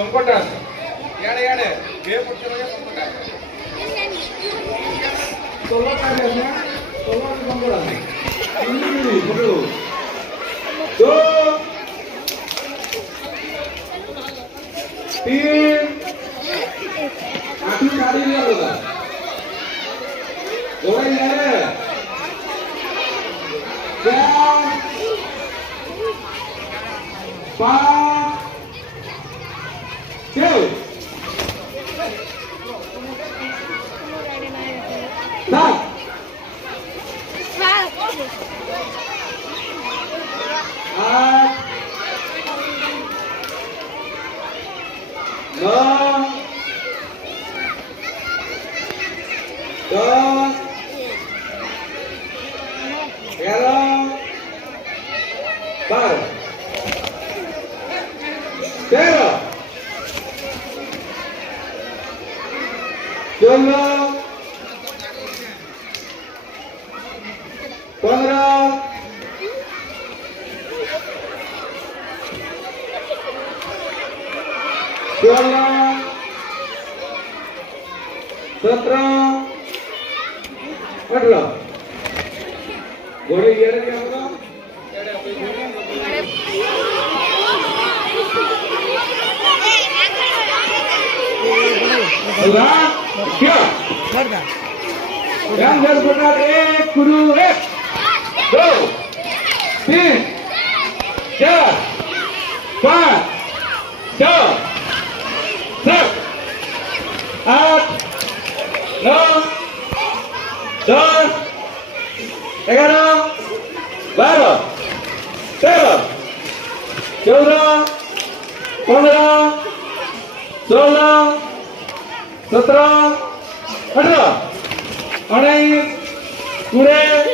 संकट आहे याडे याडे बे पुढच्या संकट आहे तोला काय आहे तोला संकट आहे इंग्लिश बोलो दो तीन आखिरी गाड़ी लिया होगा गोरा यार चार पाँच छः सात आठ नौ दस ग्यारह बारह तेरह चौदह पंद्रह सोलह सत्रह अठारह घोड़े क्या होगा क्या एक कुरु एक दो तीन चार पाँच छः सात आठ नौ दस ग्यारह बारह तेरह चौदह पंद्रह सोलह सत्रह अठारह 19 20